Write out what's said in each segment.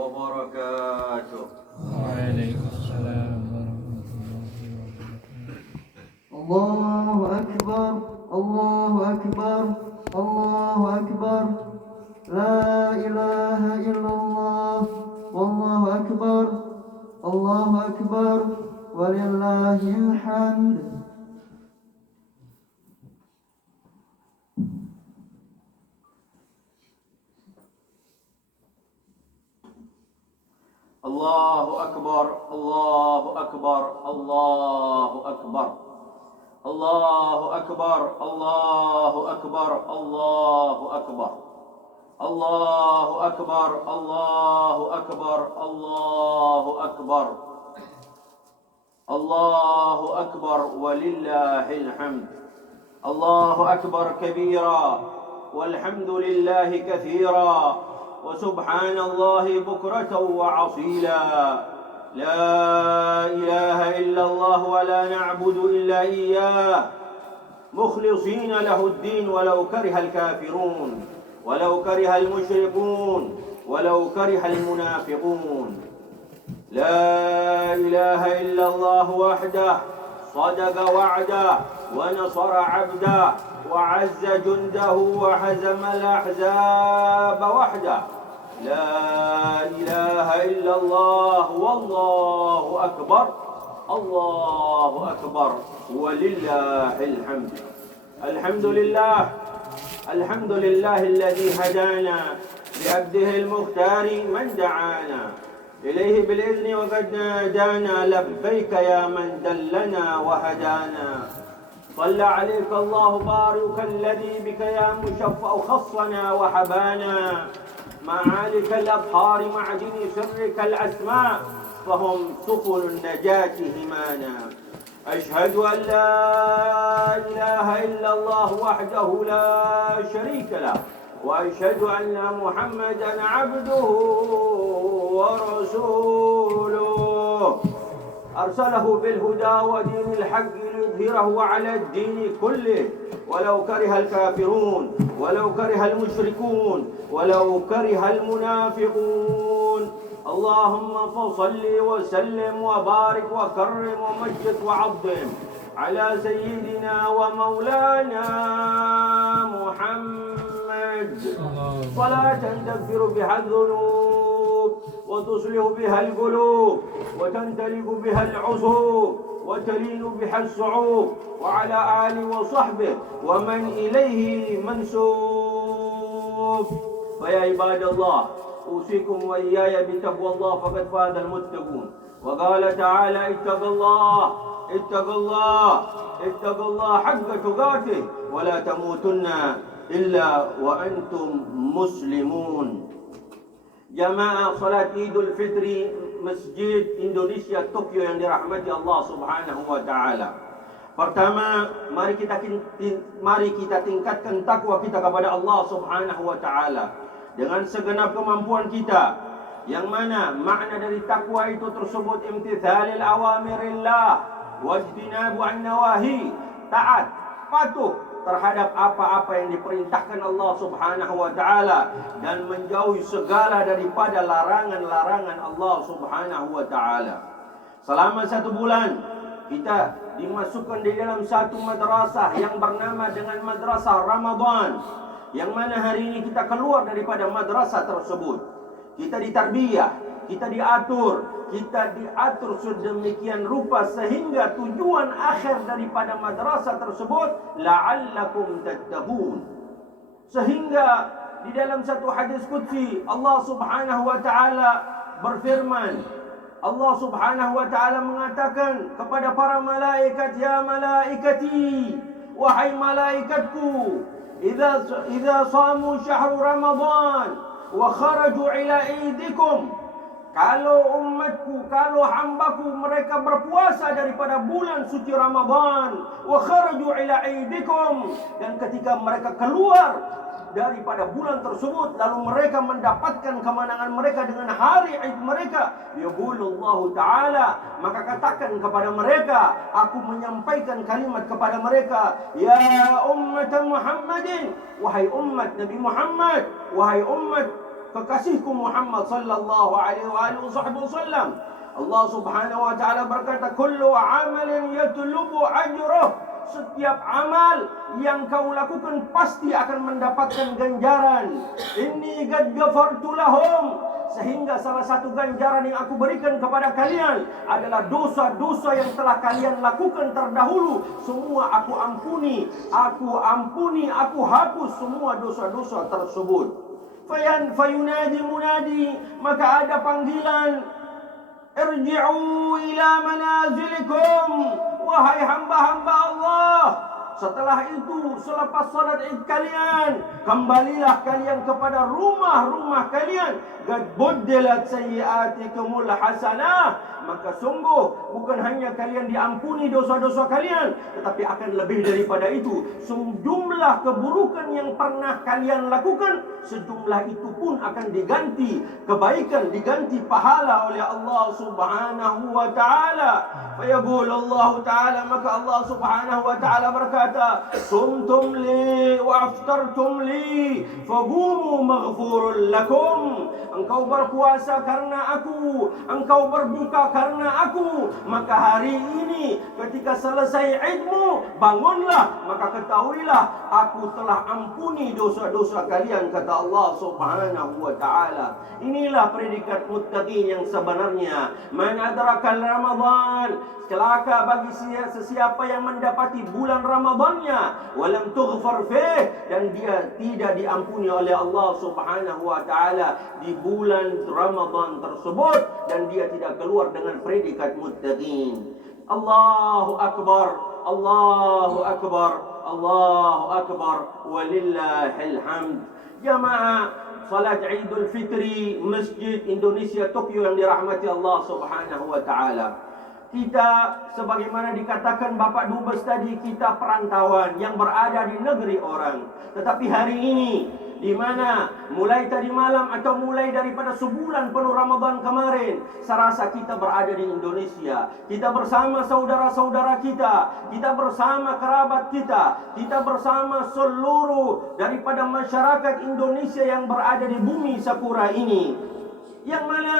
wabarakatuh. Waalaikumsalam warahmatullahi wabarakatuh. Allahu Akbar, Allahu Akbar, Allahu Akbar. La ilaha illallah, wallahu akbar, Allahu Akbar, walillahil hamd. Allahu Akbar, Allahu Akbar, Allahu Akbar. Allahu Akbar, Allahu Akbar, Allahu Akbar. Allahu Akbar, Allahu Akbar, Allahu Akbar. Allahu Akbar walillahil hamd. Allahu Akbar kabira walhamdulillahi kathira. وسبحان الله بكرة وعصيلا. لا إله إلا الله ولا نعبد إلا إياه مخلصين له الدين ولو كره الكافرون ولو كره المشركون ولو كره المنافقون. لا إله إلا الله وحده صدق وعده ونصر عبده وعز جنده وهزم الأحزاب وحده. لا إله إلا الله والله أكبر. الله أكبر ولله الحمد. الحمد لله، الحمد لله الذي هدانا بعبده المختار من دعانا إليه بالإذن وقد نادانا. لبيك يا من دلنا وهدانا. صلى عليك الله بارك الذي بك يا مشفع خصنا وحبانا. معالك الأبحار معدن سرك الأسماء فهم سفن النجاة همانا. أشهد أن لا إله إلا الله وحده لا شريك له وأشهد أن محمدا عبده ورسوله أرسله بالهدى ودين الحق ليظهره على الدين كله ولو كره الكافرون ولو كره المشركون ولو كره المنافقون. اللهم فصل وسلم وبارك وكرم ومجد وعظم على سيدنا ومولانا محمد صلاة تغفر بها الذنوب وتصلح بها القلوب وتنتلق بها العصوب وتلين بها الصعوب وعلى آله وصحبه ومن إليه منسوب. فيا عباد الله أوصيكم وإياي بتقوى الله فقد فاز المتقون. وقال تعالى اتقوا الله اتقوا الله اتقوا الله حق تقاته ولا تموتن إلا وأنتم مسلمون. Jamaah salat Idul Fitri Masjid Indonesia Tokyo yang dirahmati Allah Subhanahu wa taala. Pertama, mari kita tingkatkan takwa kita kepada Allah Subhanahu wa taala dengan segenap kemampuan kita. Yang mana makna dari takwa itu tersebut imtithalil awamirillah wajtinabu an nawahi, taat, patuh terhadap apa-apa yang diperintahkan Allah Subhanahu wa taala dan menjauhi segala daripada larangan-larangan Allah Subhanahu wa taala. Selama 1 bulan kita dimasukkan di dalam satu madrasah yang bernama dengan Madrasah Ramadan, yang mana hari ini kita keluar daripada madrasah tersebut. Kita ditarbiyah, kita diatur sedemikian rupa sehingga tujuan akhir daripada madrasah tersebut la'allakum tattaqun. Sehingga di dalam satu hadis qudsi Allah Subhanahu wa taala berfirman, Allah Subhanahu wa taala mengatakan kepada para malaikat, ya malaikati, wahai malaikatku, idza samu syahrul ramadan wa kharaju ila idikum, kalau umatku, kalau hambaku mereka berpuasa daripada bulan suci Ramadan, wa kharaju ila aidikum, dan ketika mereka keluar daripada bulan tersebut lalu mereka mendapatkan kemenangan mereka dengan hari Id mereka, yaqulullahu taala, maka katakan kepada mereka, aku menyampaikan kalimat kepada mereka, ya ummat Muhammadin, wahai umat Nabi Muhammad, wahai umat kekasihku Muhammad sallallahu alaihi wasallam. Allah Subhanahu wa taala berkata, kullu amalin yatlubu ajruh. Setiap amal yang kau lakukan pasti akan mendapatkan ganjaran. Inni qad ghafartu lahum. Sehingga salah satu ganjaran yang aku berikan kepada kalian adalah dosa-dosa yang telah kalian lakukan terdahulu. Semua aku ampuni, aku hapus semua dosa-dosa tersebut. Fayunadi munadi, maka ada panggilan, irji'u ila manazilikum, wahai hamba-hamba Allah. Setelah itu, selepas salat Id kalian, kembalilah kalian kepada rumah-rumah kalian. Qad buddilat sayyi'atikumul hasanah. Maka sungguh bukan hanya kalian diampuni dosa-dosa kalian, tetapi akan lebih daripada itu. Sejumlah keburukan yang pernah kalian lakukan, sejumlah itu pun akan diganti kebaikan, diganti pahala oleh Allah Subhanahu wa taala. Fayaqul Allah taala, maka Allah Subhanahu wa taala berkata, sumtum li wa aftartum li faqumu maghfurun lakum. Engkau berpuasa karena aku, engkau berbuka karena aku, maka hari ini ketika selesai Idmu, bangunlah, maka ketahuilah aku telah ampuni dosa-dosa kalian, kata Allah Subhanahu wa taala. Inilah predikat muttaqin yang sebenarnya. Man adrakal Ramadan, celaka bagi sesiapa yang mendapati bulan Ramadannya, walam tughfar fih, dan dia tidak diampuni oleh Allah Subhanahu wa taala di bulan Ramadan tersebut, dan dia tidak keluar dengan predikat muttaqin. Allahu akbar, Allahu akbar, Allahu akbar, walillahil hamd. Jamaah salat Idul Fitri Masjid Indonesia Tokyo yang dirahmati Allah Subhanahu wa taala. Kita sebagaimana dikatakan Bapak Dubes tadi, kita perantauan yang berada di negeri orang. Tetapi hari ini, di mana mulai tadi malam atau mulai daripada sebulan penuh Ramadan kemarin, saya rasa kita berada di Indonesia. Kita bersama saudara-saudara kita, kita bersama kerabat kita, kita bersama seluruh daripada masyarakat Indonesia yang berada di bumi Sakura ini. Yang mana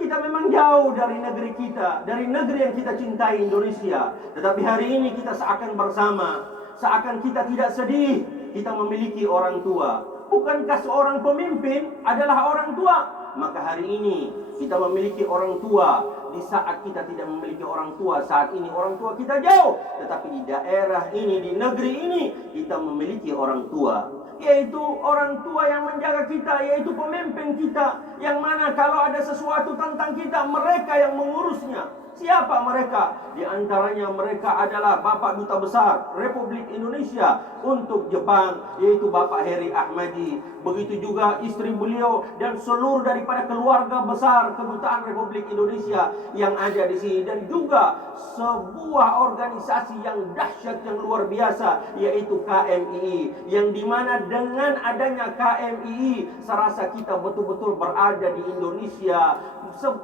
kita memang jauh dari negeri kita, dari negeri yang kita cintai, Indonesia. Tetapi hari ini kita seakan bersama, seakan kita tidak sedih. Kita memiliki orang tua. Bukankah seorang pemimpin adalah orang tua? Maka hari ini kita memiliki orang tua. Di saat kita tidak memiliki orang tua, saat ini orang tua kita jauh. Tetapi di daerah ini, di negeri ini, kita memiliki orang tua, yaitu orang tua yang menjaga kita, yaitu pemimpin kita, yang mana kalau ada sesuatu tentang kita, mereka yang mengurusnya. Siapa mereka? Di antaranya mereka adalah Bapak Duta Besar Republik Indonesia untuk Jepang, yaitu Bapak Heri Ahmadi. Begitu juga istri beliau dan seluruh daripada keluarga besar Kedutaan Republik Indonesia yang ada di sini. Dan juga sebuah organisasi yang dahsyat, yang luar biasa, yaitu KMII. Yang dimana dengan adanya KMII, saya rasa kita betul-betul berada di Indonesia,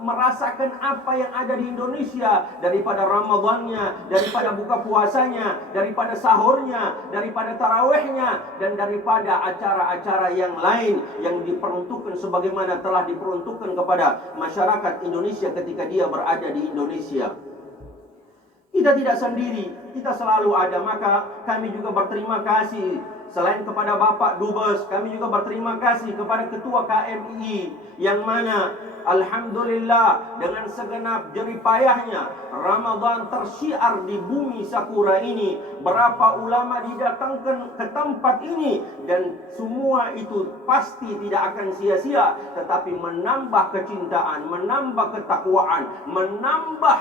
merasakan apa yang ada di Indonesia, daripada Ramadannya, daripada buka puasanya, daripada sahurnya, daripada tarawihnya, dan daripada acara-acara yang lain yang diperuntukkan sebagaimana telah diperuntukkan kepada masyarakat Indonesia ketika dia berada di Indonesia. Kita tidak sendiri, kita selalu ada. Maka kami juga berterima kasih, selain kepada Bapak Dubes, kami juga berterima kasih kepada Ketua KMII, yang mana alhamdulillah dengan segenap jerih payahnya Ramadan tersyiar di bumi Sakura ini. Berapa ulama didatangkan ke tempat ini, dan semua itu pasti tidak akan sia-sia, tetapi menambah kecintaan, menambah ketakwaan, menambah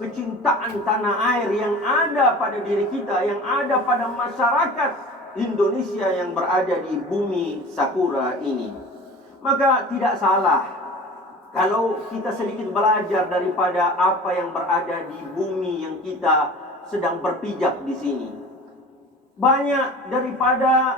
kecintaan tanah air yang ada pada diri kita, yang ada pada masyarakat Indonesia yang berada di bumi Sakura ini. Maka tidak salah kalau kita sedikit belajar daripada apa yang berada di bumi yang kita sedang berpijak di sini. Banyak daripada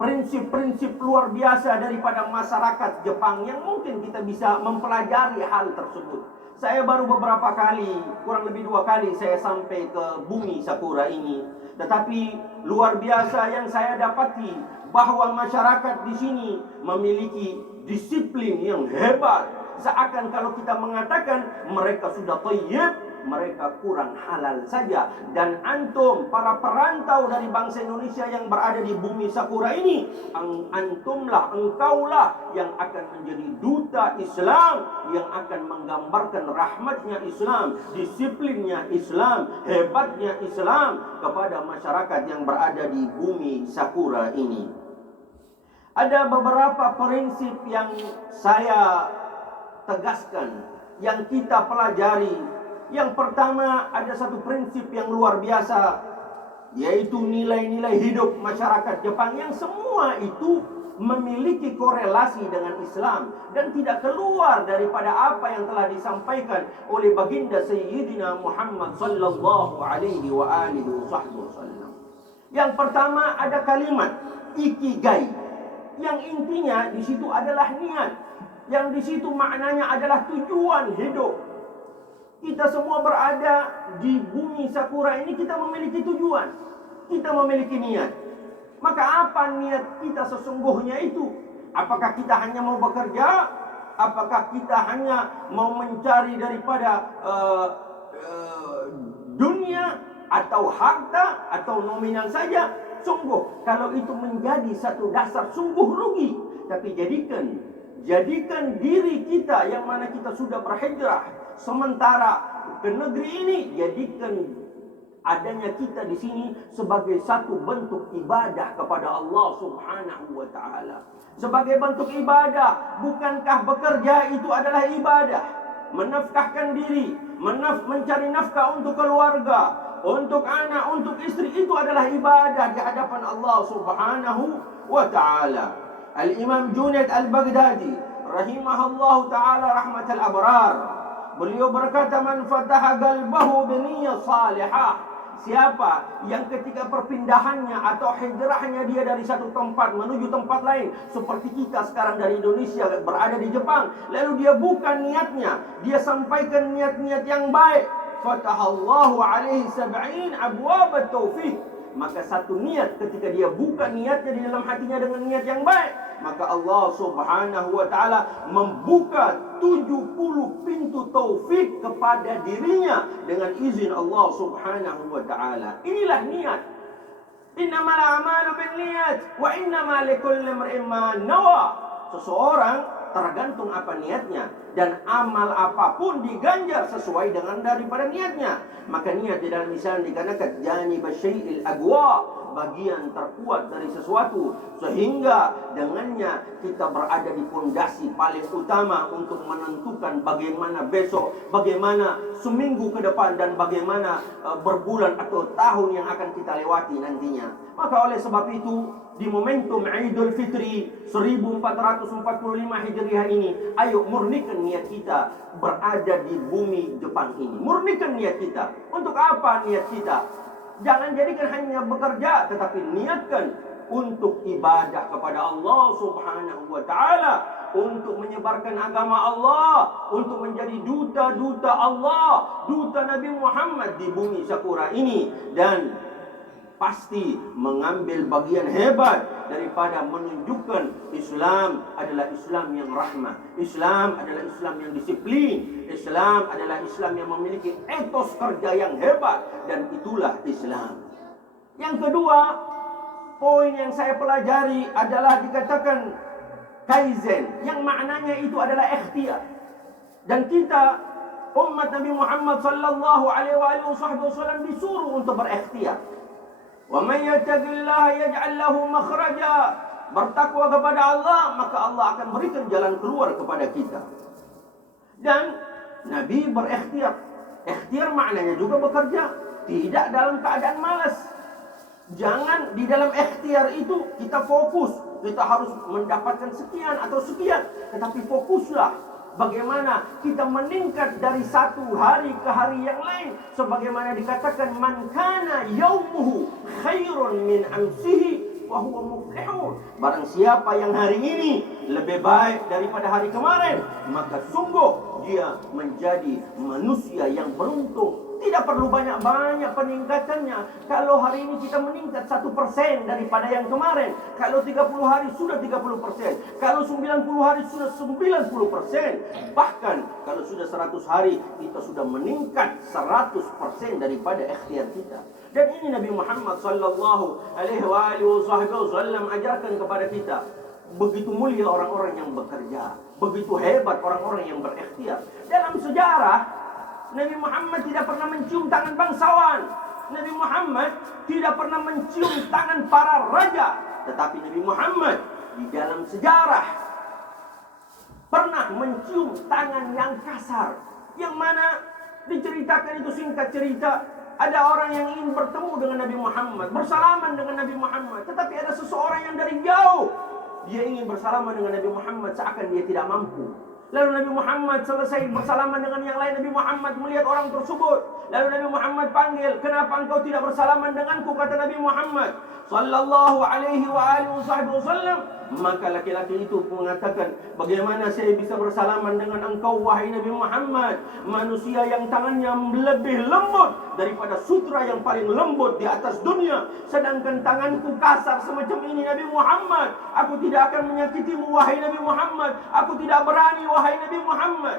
prinsip-prinsip luar biasa daripada masyarakat Jepang yang mungkin kita bisa mempelajari hal tersebut. Saya baru beberapa kali, kurang lebih 2 kali saya sampai ke bumi Sakura ini. Tetapi luar biasa yang saya dapati bahwa masyarakat di sini memiliki disiplin yang hebat. Seakan kalau kita mengatakan mereka sudah thayyib, mereka kurang halal saja. Dan antum, para perantau dari bangsa Indonesia yang berada di bumi Sakura ini, antumlah, engkaulah yang akan menjadi duta Islam, yang akan menggambarkan rahmatnya Islam, disiplinnya Islam, hebatnya Islam kepada masyarakat yang berada di bumi Sakura ini. Ada beberapa prinsip yang saya tegaskan, yang kita pelajari. Yang pertama, ada satu prinsip yang luar biasa, yaitu nilai-nilai hidup masyarakat Jepang yang semua itu memiliki korelasi dengan Islam dan tidak keluar daripada apa yang telah disampaikan oleh baginda Sayyidina Muhammad sallallahu alaihi wa alihi wasallam. Yang pertama ada kalimat ikigai, yang intinya di situ adalah niat, yang di situ maknanya adalah tujuan hidup. Kita semua berada di bumi Sakura ini, kita memiliki tujuan, kita memiliki niat. Maka apa niat kita sesungguhnya itu? Apakah kita hanya mau bekerja? Apakah kita hanya mau mencari daripada dunia atau harta atau nominal saja? Sungguh, kalau itu menjadi satu dasar, sungguh rugi. Tapi jadikan diri kita yang mana kita sudah berhijrah sementara ke negeri ini, jadikan adanya kita di sini sebagai satu bentuk ibadah kepada Allah Subhanahu wa taala. Sebagai bentuk ibadah, bukankah bekerja itu adalah ibadah? Menafkahkan diri, mencari nafkah untuk keluarga, untuk anak, untuk istri, itu adalah ibadah di hadapan Allah Subhanahu wa taala. Al-Imam Junaid Al-Baghdadi rahimahullahu taala rahmatal abrar, beliau berkata, man fataha qalbahu biniyyah salihah, siapa yang ketika perpindahannya atau hijrahnya dia dari satu tempat menuju tempat lain, seperti kita sekarang dari Indonesia berada di Jepang, lalu dia buka niatnya, dia sampaikan niat-niat yang baik, fatahallahu alaihi sab'in abwab at-taufiq, maka satu niat ketika dia buka niatnya di dalam hatinya dengan niat yang baik, maka Allah Subhanahu wa taala membuka 70 pintu taufik kepada dirinya dengan izin Allah Subhanahu wa taala. Inilah niat. Innamal a'malu binniyat wa innamal likulli imrin ma nawa. Seseorang tergantung apa niatnya, dan amal apapun diganjar sesuai dengan daripada niatnya. Maka niat di dalam Islam dikatakan janib syai'il aqwa, bagian terkuat dari sesuatu, sehingga dengannya kita berada di pondasi paling utama untuk menentukan bagaimana besok, bagaimana seminggu ke depan, dan bagaimana berbulan atau tahun yang akan kita lewati nantinya. Maka oleh sebab itu, di momentum Idul Fitri 1445 Hijriah ini, ayo murnikan niat kita berada di bumi Jepang ini. Murnikan niat kita. Untuk apa niat kita? Jangan jadikan hanya bekerja, tetapi niatkan untuk ibadah kepada Allah Subhanahu wa taala, untuk menyebarkan agama Allah, untuk menjadi duta-duta Allah, duta Nabi Muhammad di bumi Sakura ini, dan pasti mengambil bagian hebat daripada menunjukkan Islam adalah Islam yang rahmah, Islam adalah Islam yang disiplin, Islam adalah Islam yang memiliki etos kerja yang hebat, dan itulah Islam. Yang kedua, poin yang saya pelajari adalah dikatakan kaizen, yang maknanya itu adalah ikhtiar. Dan kita umat Nabi Muhammad sallallahu alaihi wasallam disuruh untuk berikhtiar. Wa may yattaqillaha yaj'al lahu makhraja. Bertakwa kepada Allah, maka Allah akan berikan jalan keluar kepada kita. Dan Nabi berikhtiar. Ikhtiar maknanya juga bekerja, tidak dalam keadaan malas. Jangan di dalam ikhtiar itu kita fokus, kita harus mendapatkan sekian atau sekian, tetapi fokuslah bagaimana kita meningkat dari satu hari ke hari yang lain, sebagaimana dikatakan man kana yaumuhu khairun min amsihi wa huwa muflihun. Barang siapa yang hari ini lebih baik daripada hari kemarin, maka sungguh dia menjadi manusia yang beruntung. Tidak perlu banyak-banyak peningkatannya. Kalau hari ini kita meningkat 1% daripada yang kemarin, kalau 30 hari sudah 30%, kalau 90 hari sudah 90%, bahkan kalau sudah 100 hari kita sudah meningkat 100% daripada ikhtiar kita. Dan ini Nabi Muhammad sallallahu alaihi wasallam ajarkan kepada kita. Begitu mulia orang-orang yang bekerja, begitu hebat orang-orang yang berikhtiar. Dalam sejarah Nabi Muhammad tidak pernah mencium tangan bangsawan. Nabi Muhammad tidak pernah mencium tangan para raja. Tetapi Nabi Muhammad di dalam sejarah pernah mencium tangan yang kasar. Yang mana diceritakan itu singkat cerita. Ada orang yang ingin bertemu dengan Nabi Muhammad, bersalaman dengan Nabi Muhammad. Tetapi ada seseorang yang dari jauh, dia ingin bersalaman dengan Nabi Muhammad seakan dia tidak mampu. Lalu Nabi Muhammad selesai bersalaman dengan yang lain. Nabi Muhammad melihat orang tersebut. Lalu Nabi Muhammad panggil, kenapa engkau tidak bersalaman denganku? Kata Nabi Muhammad sallallahu alaihi wasallam. Maka laki-laki itu mengatakan, bagaimana saya bisa bersalaman dengan engkau wahai Nabi Muhammad, manusia yang tangannya lebih lembut daripada sutra yang paling lembut di atas dunia, sedangkan tanganku kasar semacam ini Nabi Muhammad. Aku tidak akan menyakitimu wahai Nabi Muhammad. Aku tidak berani wahai Nabi Muhammad.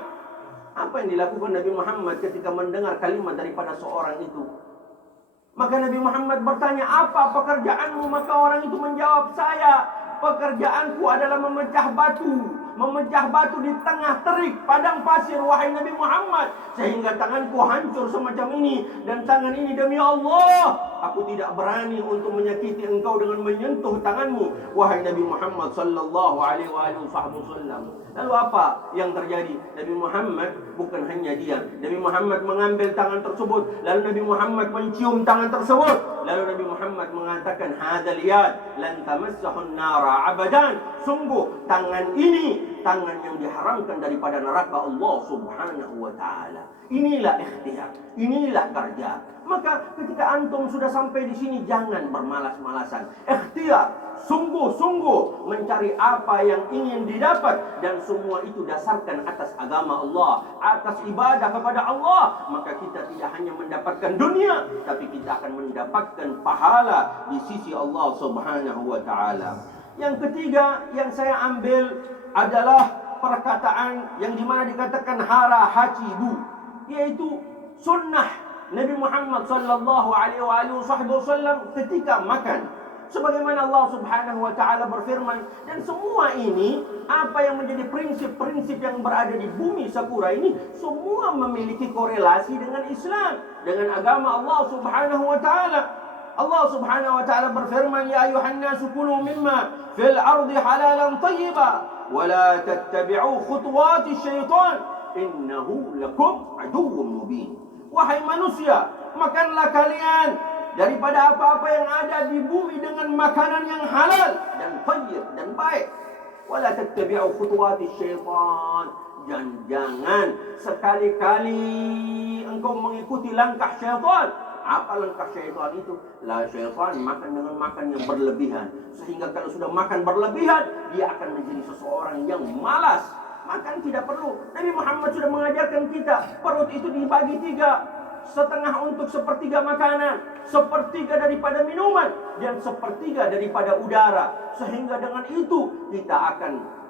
Apa yang dilakukan Nabi Muhammad ketika mendengar kalimat daripada seorang itu? Maka Nabi Muhammad bertanya, apa pekerjaanmu? Maka orang itu menjawab, saya pekerjaanku adalah memecah batu di tengah terik padang pasir wahai Nabi Muhammad, sehingga tanganku hancur semacam ini. Dan tangan ini demi Allah, aku tidak berani untuk menyakiti engkau dengan menyentuh tanganmu wahai Nabi Muhammad sallallahu alaihi wasallam. Lalu apa yang terjadi? Nabi Muhammad bukan hanya diam. Nabi Muhammad mengambil tangan tersebut, lalu Nabi Muhammad mencium tangan tersebut. Lalu Nabi Muhammad mengatakan, hadzal yad lan tamassahun nara abadan. Sungguh tangan ini tangan yang diharamkan daripada neraka Allah Subhanahu wa taala. Inilah ikhtiar, inilah kerja. Maka ketika antum sudah sampai di sini, jangan bermalas-malasan. Ikhtiar, sungguh-sungguh mencari apa yang ingin didapat, dan semua itu dasarkan atas agama Allah, atas ibadah kepada Allah. Maka kita tidak hanya mendapatkan dunia, tapi kita akan mendapatkan pahala di sisi Allah Subhanahu wa taala. Yang ketiga yang saya ambil adalah perkataan yang dimana dikatakan hara hacibu, yaitu sunnah Nabi Muhammad sallallahu alaihi wasallam ketika makan. Sebagaimana Allah Subhanahu wa taala berfirman, dan semua ini apa yang menjadi prinsip-prinsip yang berada di bumi Sakura ini semua memiliki korelasi dengan Islam, dengan agama Allah Subhanahu wa taala. Allah Subhanahu wa taala berfirman, ya ayuhan nasu kulu mimma fil ardi halalan tayyiba wa la tattabi'u khutuwati syaitan innahu lakum aduwwun mubin. Wahai manusia, makanlah kalian daripada apa-apa yang ada di bumi dengan makanan yang halal dan tayyib dan baik. Wala tattabi'u khutuwati syaitan. Dan jangan sekali-kali engkau mengikuti langkah syaitan. Apa langkah syaitan itu? La syaitan makan dengan makan yang berlebihan, sehingga kalau sudah makan berlebihan, dia akan menjadi seseorang yang malas. Makan tidak perlu. Nabi Muhammad sudah mengajarkan kita, perut itu dibagi tiga. Setengah untuk sepertiga makanan, sepertiga daripada minuman, dan sepertiga daripada udara. Sehingga dengan itu kita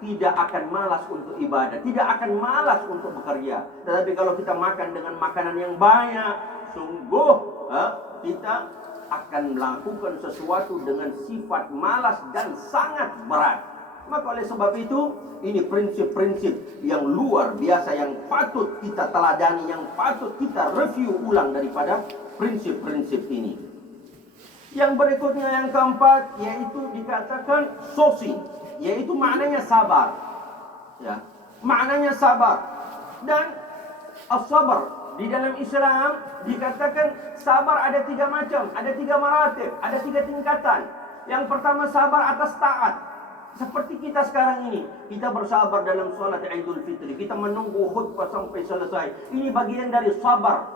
tidak akan malas untuk ibadah, tidak akan malas untuk bekerja. Tetapi kalau kita makan dengan makanan yang banyak, sungguh kita akan melakukan sesuatu dengan sifat malas dan sangat berat. Maka oleh sebab itu, ini prinsip-prinsip yang luar biasa yang patut kita teladani, yang patut kita review ulang daripada prinsip-prinsip ini. Yang berikutnya, yang keempat, yaitu dikatakan sosi, yaitu maknanya sabar. Ya, maknanya sabar. Dan as-sabar di dalam Islam dikatakan sabar ada tiga macam, ada tiga maratib, ada tiga tingkatan. Yang pertama sabar atas taat. Seperti kita sekarang ini, kita bersabar dalam sholat Idul Fitri, kita menunggu khutbah sampai selesai. Ini bagian dari sabar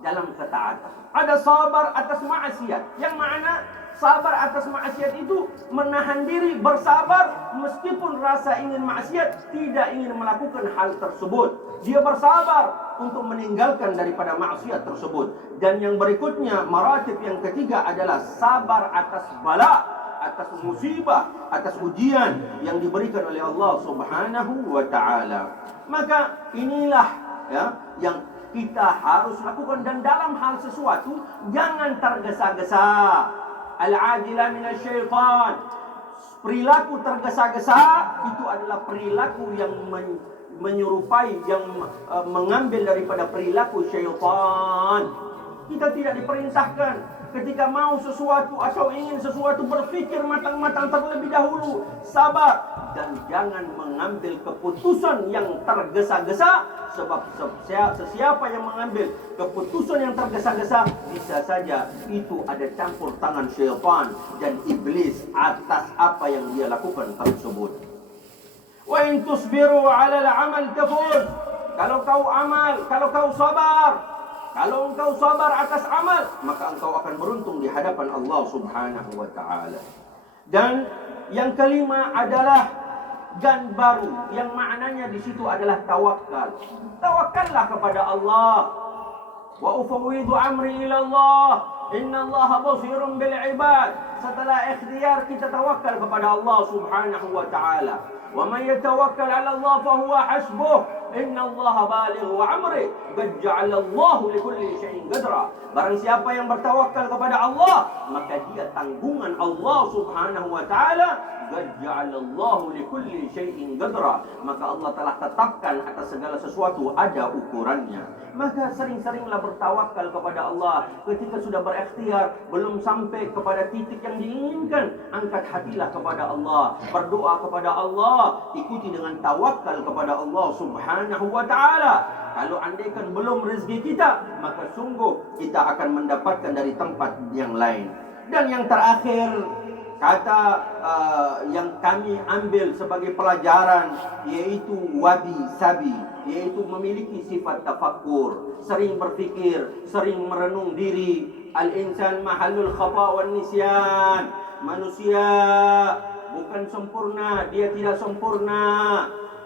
dalam ketaatan. Ada sabar atas maksiat, yang mana sabar atas maksiat itu menahan diri, bersabar meskipun rasa ingin maksiat, tidak ingin melakukan hal tersebut. Dia bersabar untuk meninggalkan daripada maksiat tersebut. Dan yang berikutnya, maratib yang ketiga adalah sabar atas bala, atas musibah, atas ujian yang diberikan oleh Allah Subhanahu wa taala. Maka inilah ya yang kita harus lakukan, dan dalam hal sesuatu jangan tergesa-gesa. Al-ajila minasyaitan. Perilaku tergesa-gesa itu adalah perilaku yang menyerupai, yang mengambil daripada perilaku syaitan. Kita tidak diperintahkan ketika mau sesuatu atau ingin sesuatu berfikir matang-matang terlebih dahulu, sabar, dan jangan mengambil keputusan yang tergesa-gesa, sebab sesiapa yang mengambil keputusan yang tergesa-gesa bisa saja itu ada campur tangan syaitan dan iblis atas apa yang dia lakukan tersebut. Wa in tusbiru 'ala al-'amal tafuz. Kalau kau amal, kalau kau sabar, kalau engkau sabar atas amal, maka engkau akan beruntung di hadapan Allah Subhanahu wa taala. Dan yang kelima adalah gan baru, yang maknanya di situ adalah tawakal. Tawakallah kepada Allah. Wa ufawwidu amri ila Allah. Innallaha basirun bil ibad. Setelah ikhtiar kita tawakal kepada Allah Subhanahu wa taala. Wa man yatawakkal 'ala Allah fa huwa hasbuh. Innallaha balighu amri. Qad ja'ala Allahu likulli syai'in qadra. Barang siapa yang bertawakal kepada Allah, maka dia tanggungan Allah Subhanahu wa taala. Qad ja'ala Allahu likulli syai'in qadra. Maka Allah telah tetapkan atas segala sesuatu ada ukurannya. Maka sering-seringlah bertawakal kepada Allah. Ketika sudah berikhtiar, belum sampai kepada titik yang diinginkan, angkat hatilah kepada Allah, berdoa kepada Allah, ikuti dengan tawakal kepada Allah Subhanahu wa taala. Kalau andaikan belum rezeki kita, maka sungguh kita akan mendapatkan dari tempat yang lain. Dan yang terakhir, kata yang kami ambil sebagai pelajaran, yaitu wabi sabi, yaitu memiliki sifat tafakkur, sering berfikir, sering merenung diri. Al-insan mahallul khata wan nisyan. Manusia bukan sempurna, dia tidak sempurna,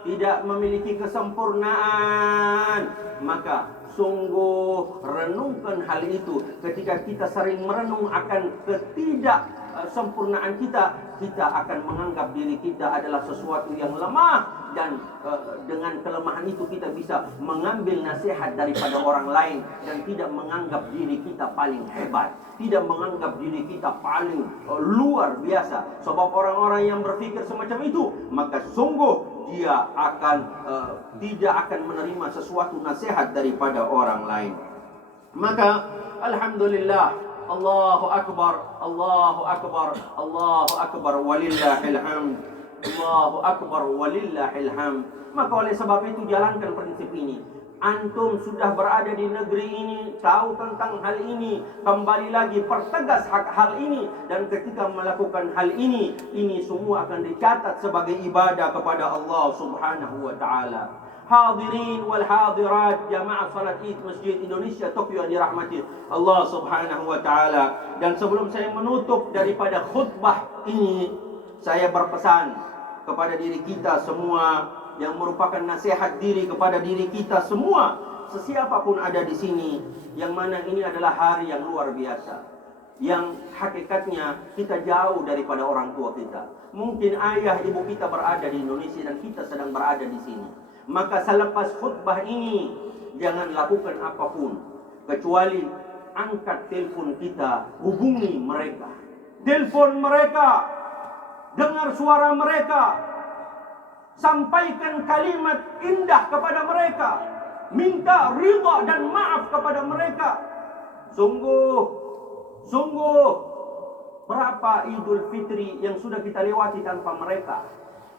tidak memiliki kesempurnaan. Maka sungguh renungkan hal itu. Ketika kita sering merenung akan ketidaksempurnaan kita, kita akan menganggap diri kita adalah sesuatu yang lemah. Dan dengan kelemahan itu kita bisa mengambil nasihat daripada orang lain, dan tidak menganggap diri kita paling hebat, tidak menganggap diri kita paling luar biasa. Sebab orang-orang yang berpikir semacam itu, maka sungguh dia akan tidak akan menerima sesuatu nasihat daripada orang lain. Maka alhamdulillah, Allahu akbar, Allahu akbar, Allahu akbar, walillahil hamd. Allahu akbar walillahil hamd. Maka oleh sebab itu jalankan prinsip ini. Antum sudah berada di negeri ini, tahu tentang hal ini, kembali lagi pertegas hal ini, dan ketika melakukan hal ini semua akan dicatat sebagai ibadah kepada Allah Subhanahu wa taala. Hadirin wal hadirat jamaah salat Id Masjid Indonesia Tokyo yang dirahmati Allah Subhanahu wa taala. Dan sebelum saya menutup daripada khutbah ini, saya berpesan kepada diri kita semua, yang merupakan nasihat diri kepada diri kita semua, sesiapapun ada di sini, yang mana ini adalah hari yang luar biasa, yang hakikatnya kita jauh daripada orang tua kita. Mungkin ayah ibu kita berada di Indonesia dan kita sedang berada di sini. Maka selepas khutbah ini, jangan lakukan apapun kecuali angkat telepon kita, hubungi mereka, telepon mereka, dengar suara mereka, sampaikan kalimat indah kepada mereka, minta ridha dan maaf kepada mereka. Sungguh berapa Idul Fitri yang sudah kita lewati tanpa mereka,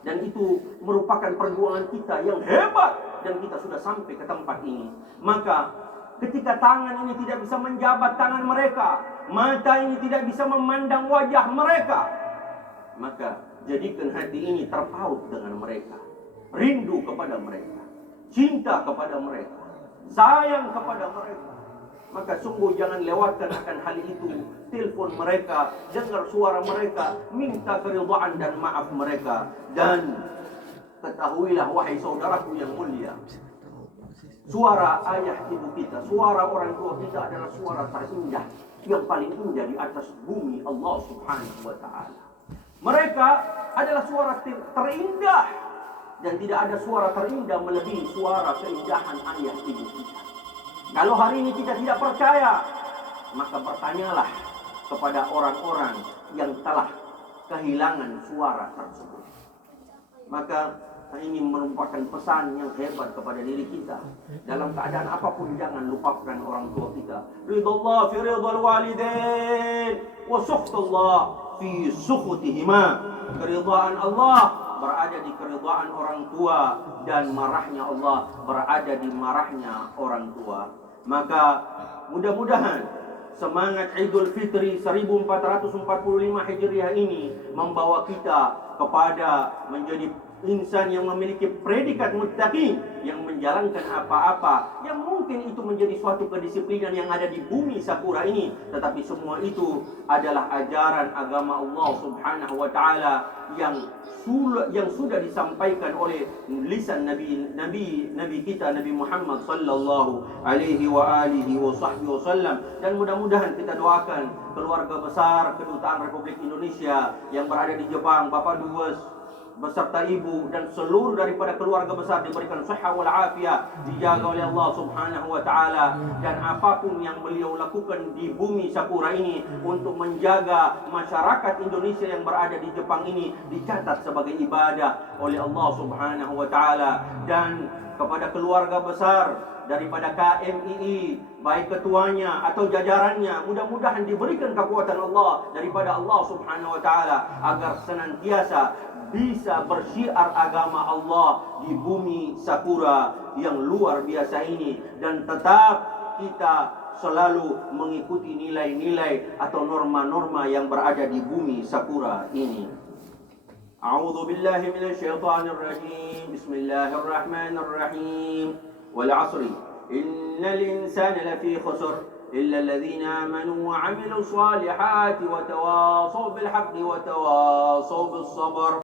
dan itu merupakan perjuangan kita yang hebat, dan kita sudah sampai ke tempat ini. Maka ketika tangan ini tidak bisa menjabat tangan mereka, mata ini tidak bisa memandang wajah mereka, maka jadikan hati ini terpaut dengan mereka, rindu kepada mereka, cinta kepada mereka, sayang kepada mereka. maka sungguh jangan lewatkan akan hal itu. Telepon mereka, dengar suara mereka, minta keridhaan dan maaf mereka. Dan ketahuilah wahai saudaraku yang mulia, suara ayah ibu kita, suara orang tua kita adalah suara terindah, yang paling indah di atas bumi Allah Subhanahu wa ta'ala. Mereka adalah suara terindah, dan tidak ada suara terindah melebihi suara keindahan ayah ibu kita. Kalau hari ini kita tidak percaya, maka bertanyalah kepada orang-orang yang telah kehilangan suara tersebut. Maka ini merupakan pesan yang hebat kepada diri kita. Dalam keadaan apapun jangan lupakan orang tua kita. Ridallah fi ridal walidain wa sukhtullah fi sukhtihima. Keridhaan Allah berada di keridhaan orang tua, dan marahnya Allah berada di marahnya orang tua. Maka mudah-mudahan semangat Idul Fitri 1445 Hijriah ini membawa kita kepada menjadi insan yang memiliki predikat muttaqin, yang menjalankan apa-apa yang mungkin itu menjadi suatu kedisiplinan yang ada di bumi Sakura ini, tetapi semua itu adalah ajaran agama Allah Subhanahu wa ta'ala yang sudah disampaikan oleh lisan Nabi kita Nabi Muhammad sallallahu alaihi wa alihi wasallam. Dan mudah-mudahan kita doakan keluarga besar Kedutaan Republik Indonesia yang berada di Jepang, Bapak Dubes beserta ibu dan seluruh daripada keluarga besar diberikan sihah wal afiat, dijaga oleh Allah Subhanahu wa taala, dan apapun yang beliau lakukan di bumi Sakura ini untuk menjaga masyarakat Indonesia yang berada di Jepang ini dicatat sebagai ibadah oleh Allah Subhanahu wa taala. Dan kepada keluarga besar daripada KMII, baik ketuanya atau jajarannya, mudah-mudahan diberikan kekuatan Allah daripada Allah Subhanahu wa taala agar senantiasa bisa bersyiar agama Allah di bumi Sakura yang luar biasa ini, dan tetap kita selalu mengikuti nilai-nilai atau norma-norma yang berada di bumi Sakura ini. A'udzu billahi minasyaitonir rajim. Bismillahirrahmanirrahim. Wal 'asri innal insana lafi khusr illa alladhina amanu wa 'amilus salihati wa tawasaw bil haqqi wa tawasaw bis sabr.